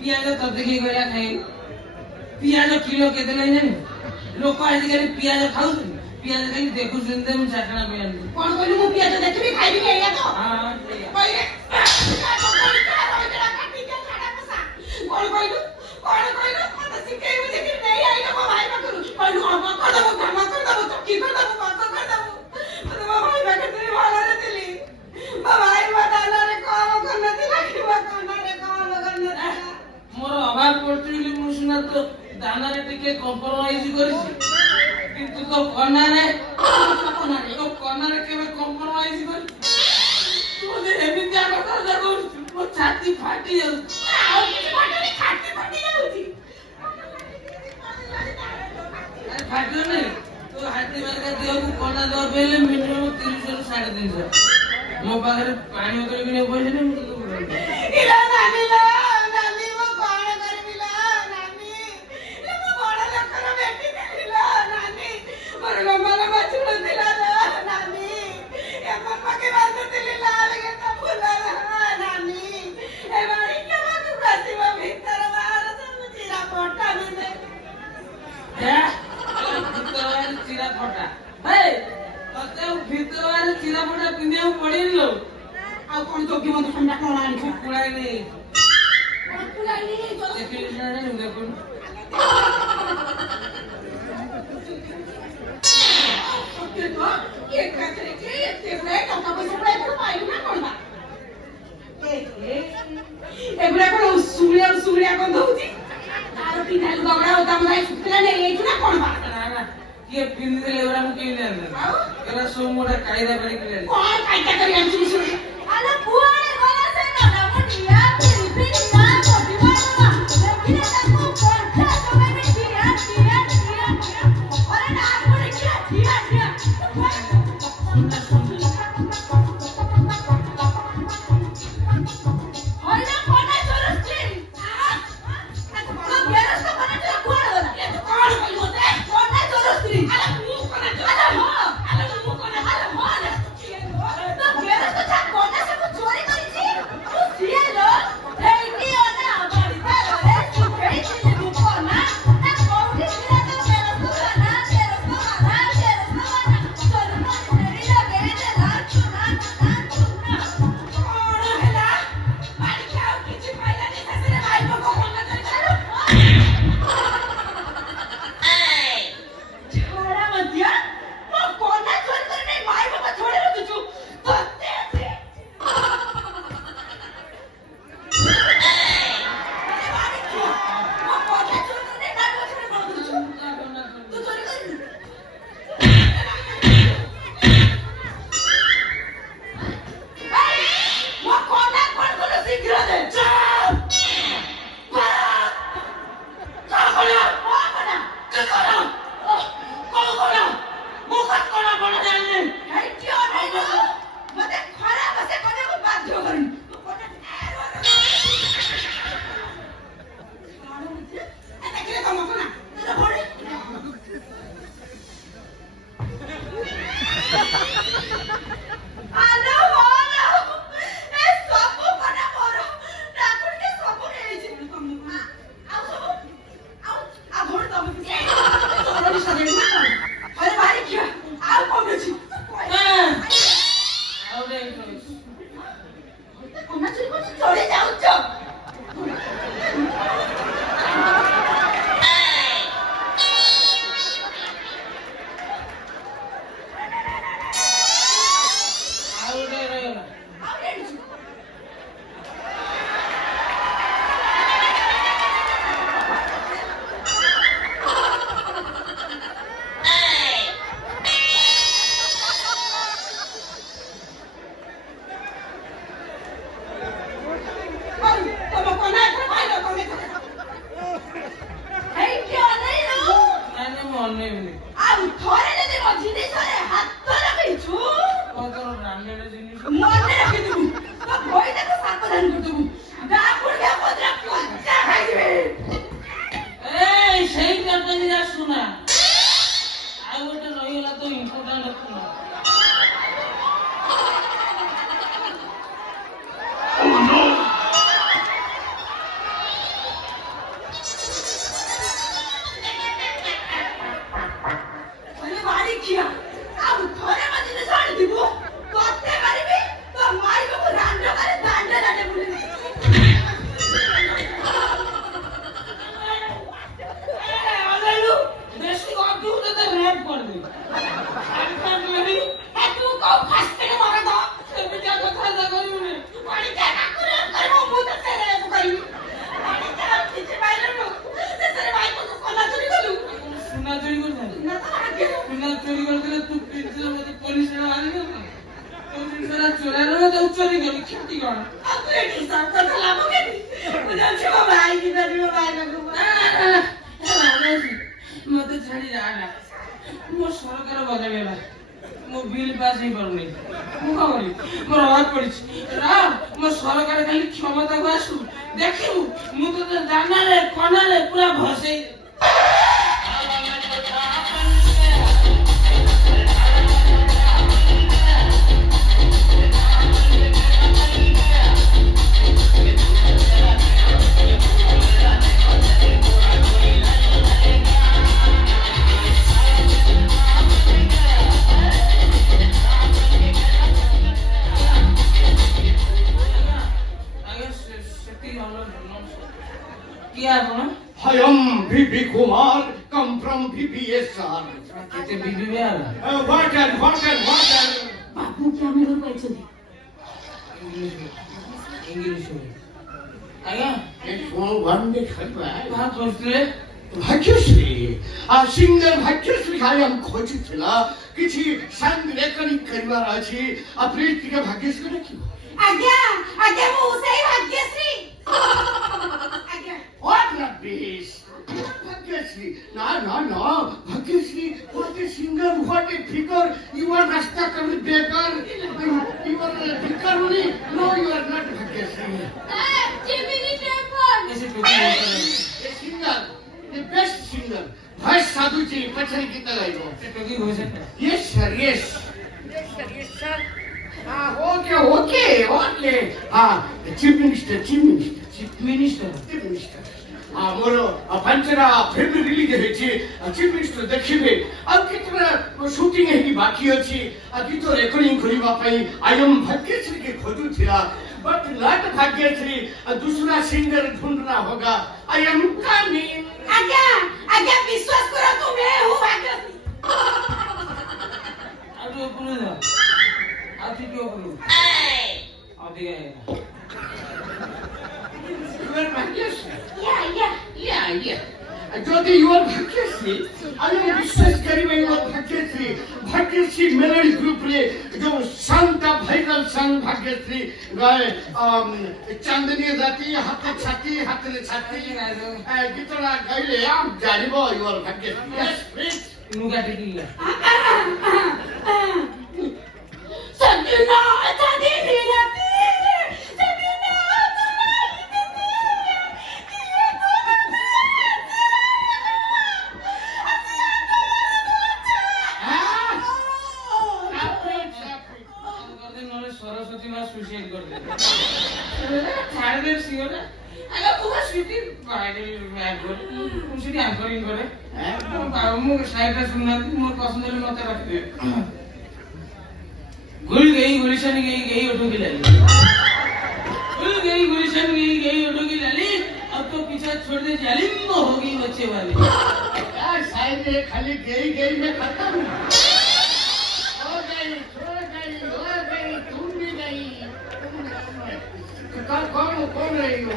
पियाज तब देखिए गया खाई पियाज किलो केते नहीं जानी लोक आजिकल पियाज खाऊ पियाज खाई देखु सुनते हम चाटना पियाज कौन कहलु मु पियाज देखबी खाइबी के या तो हां पहिले कौन कहलु कौन सिखेइबु देखि नहीं आइलो मो भाई बाकरू कहलु हम कर दबो तो की कर दबो बात कर दबो तो मो भाई बाकरू तेरी वाला रे दिली मो भाई बताला रे काम करना दिला कि बा करना रे काम करना मोर अभाव पड़ती मु सुना तो दाना रे टिके कॉम्प्रोमाइज करिछि किंतु तो कोना रे केबे कॉम्प्रोमाइज कर तू जे एमि जानो कर मो छाती फाटी जाउ आ छाती फाटी जाउची अरे फाटो नहीं तो हाथी मार का देह को कोना दो बेले मिनिमम 300 ରୁ 350 मो पाखरे पानी उतरे बिना पैसे नहीं इला नानी ला नानी मो कोण करबिला नानी ले मो बड़ लखर बेटी दिला नानी मोर गमला बचड़ दिला नानी ए मम्मा के बात दिला लगे त फुला नानी ए बाड़ी के बात प्रतिभा भीतर बाहर सब चिरा पोटा में दे भीतर चिरा फटा हे तते भीतर चिरा फटा पिंदिया पड़िन लो आ कोन तो की मन ठंडा कोन आनी कुड़ाई नहीं तो देखिले ना देखो ओके तो एक कतरे के तेरे टका पैसा पड़े तो पाइल ना कोन बा एबरा को सुलिया कोन दउची तार पिना गबड़ा होता मलाई सुतला नहीं एई ना कोन बा ना ये पिंदी ले एबरा मु की ले एरा सो मोटा कायदा करी के ले कोन कायदा करी हम सुन अरे पुआरे वाला से ना मोटिया फिर ना कोटी मारना लेकिन तको कोठा तो मैं किया अरे ना कोड़ी किया होइना कोने जरूरती तो बेरस तो कोने तो कोण होला ये तो कोण होई होते कोने जरूरती अरे मु कोने अरे हो तो बेरस तो जा कोने से कुछ चोरी करी तू सिए लो एटी ओना बड़ी तारे तू फेई से रूपो ना कोठी सिरा तो बेरस तो ना चोरी तेरी लगे दे लाच ना कोण हैला मारी खाओ किछि पाइला नहीं फसरे भाई को कोन ना चलो छोड़ा मतिया वो कोन ना चोरी करे नहीं भाई बाबा छोड़े रो तुझू तो तेरे ଯିବ ବାହାରକୁ ମତେ ଛାଡି ଯାଆନା ମୋ ସରକାର ବଦଳିଗଲା ମୋ ବିଲ୍ ପାସ୍ ହେଇପାରୁନି ମୁଁ କଣ କରିବି ମୋର ଅଭାବ ପଡିଛି ମୋ ସରକାର ଖାଲି କ୍ଷମତାକୁ ଆସୁ ଦେଖିବୁ ମୁଁ ତ ଦାନାରେ କନାରେ ପୁରା ଭସେଇ I am VP Kumar, come from VPSR. Water. ବାବୁ କି ଆମେ ଘର ପାଇଛନ୍ତି ଇଂଲିଶ ଆଜ୍ଞା It's one day କଣ କରୁଥିଲେ ଭାଗ୍ୟଶ୍ରୀ ସିଙ୍ଗର ଭାଗ୍ୟଶ୍ରୀ ଖାଲି ଆମ ଖୋଜୁଥିଲା କିଛି ସାଙ୍ଗ ରେକର୍ଡିଂ କରିବାର ଅଛି ପ୍ଲିଜ ଟିକେ ଭାଗ୍ୟଶ୍ରୀ ଦେଖିବ ଆଜ୍ଞା ମୁଁ ସେଇ ଭାଗ୍ୟଶ୍ରୀ ଆଜ୍ଞା What rubbish! Bhagyashree, no. Bhagyashree, what a singer, what a figure. You are Rasta Kami Baker. You are a figure only. No, you are not Bhagyashree. Jiminy Temple ऐसे A singer, the best singer. Bhai Sadhu ji, pachari kita gaibo. टोकी हो सकता है Yes, sir. Okay. The chief minister. Chief minister मोर पंचरा film release होची chief minister देखिबे अब कितना शूटिंग है बाकी अछि गीत रेकॉर्डिंग करबा पई आई एम भाग्यश्री के खोजु थिला बट नॉट भाग्यश्री दूसरा सिंगर ढूंढना होगा आई एम कमिंग आज्ञा विश्वास करो तुम मैं हूँ भाग्यश्री अब तो बोलो ना अब तो क्यों बोलो अब ये You are Bhagyashree. Yeah. Jodi, you are Bhagyashree. I am विश्वास करिबे you are Bhagyashree. Bhagyashree melody group रे जो शांत भाइरल संग भाग्यश्री गए चांदनी राती हाथ छाती गीतला गाइले आप जानिबो you are Bhagyashree. Yes, please. नुगा टिकिला सजना चांदी नीलाती सरस्वती माँ सुसाइड कर दे छाड़ दे सियोना अगर तू का स्वीटी बाहर उनसे एंकरिंग करे मु साइड में सुनना मोर पसंद ले मत रख दे गुलशन गई ऑटो की लाली गुलशन गई ऑटो की लाली अब तो पीछे छोड़ दे जालिम होगी बच्चे वाली यार साइड में खाली गई में खत्म हो गई तुम भी गई कौन रही हो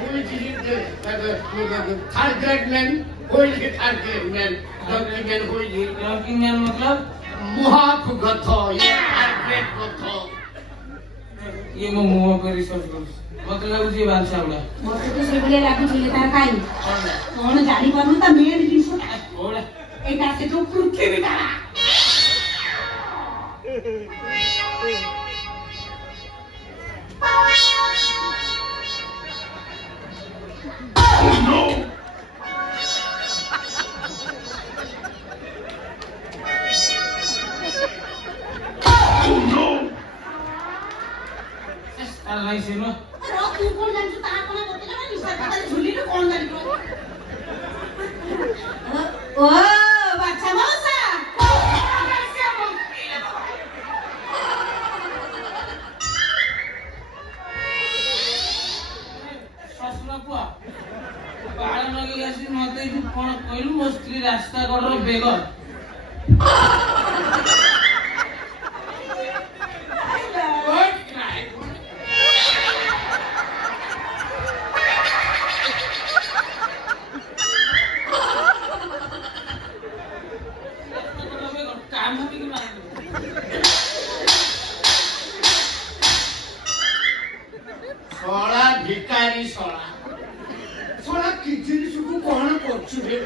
third grade man third grade man rocking man मतलब मुहाफ गथ ये थर्ड ग्रेड गथ ये मो मुंह पर रिसर्च कर मत लाଗୁଛି ବାଂଶା ଉଡା ମୋତେ ତ ସେଭଳିଆ ଲାଗୁଛି ତାର କାଇଁ କଣ ଜାଣି ପାରୁନ ତା ମେନ୍ ଜିନିଷ ଓଡା ଏଇଟା ସେ ଯୋଉ ପୃଥିବୀ ତାରା नहीं सुनो तू कौन जानଛୁ ତା କଣ ବତେଇଲା ନା ନିଶା କଥା ଝୁଲି ରୁ କଣ ଜାଣିବ ଓ ବାଚ୍ଚା ମଉସା ससुरा पुआ बाळ नगे आसी मते कोन कहलु मो स्त्री रास्ता कड़र बेगर सोला भिकारी सोला कि जिनिसको कौन करछु रे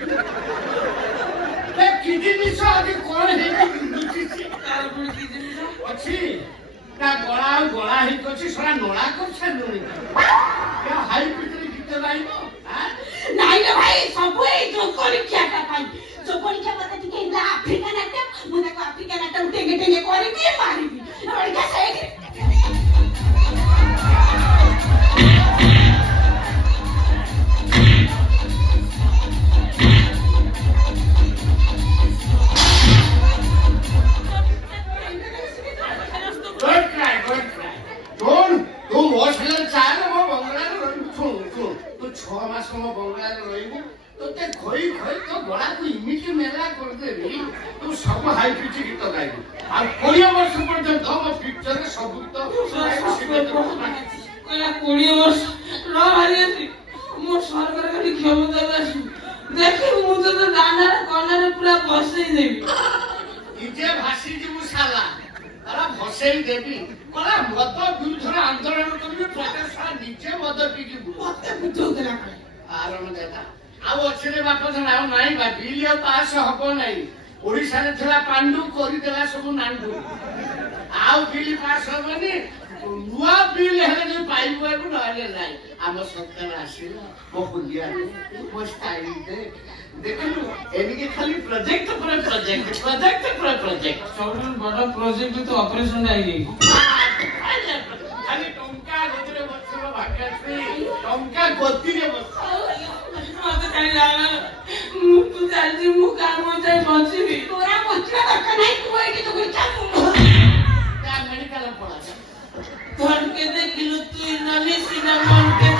कि जिनिस आदि कौन है अच्छी ता गला ही कछि सरा नोला करछे नुनी क्या हाई पिटरी गीत गाइबो ନାଇଁ ରେ ଭାଇ ସବୁ ଏଇ ଯୋଗ ପରୀକ୍ଷାଟା ପାଇଁ ଯୋଗ ପରୀକ୍ଷା ମତେ ଟିକେ ହେଲା ଆଫ୍ରିକା ନାଟ୍ୟ ମୁଁ ତାକୁ ଆଫ୍ରିକା ନାଟ୍ୟ ଟେଙ୍ଗେ ଟେଙ୍ଗେ କରିବି ମାରିବି ପରୀକ୍ଷା ସେଇଠି पांडु करदेला सब नांडू आउ बिल पास हबनी नुआ बिल हेले जे पाइबो एबो नले नाही हम सरकार आसीला बहुलिया वो स्टाइल देखलु एनिके खाली प्रोजेक्ट पर प्रोजेक्ट सबन बड़ा प्रोजेक्ट तो ऑपरेशन आई गई खाली टंका गोदरे बसलो भाग्यश्री टंका गोदरे बस मते काई लाला मु तू जाजी मु काम जाय बचिबी तोरा पछिया दरकार नाही तू एठी तो कोई काम मेडिकल पड़ा धन के देखिलु तू नली सिना मन के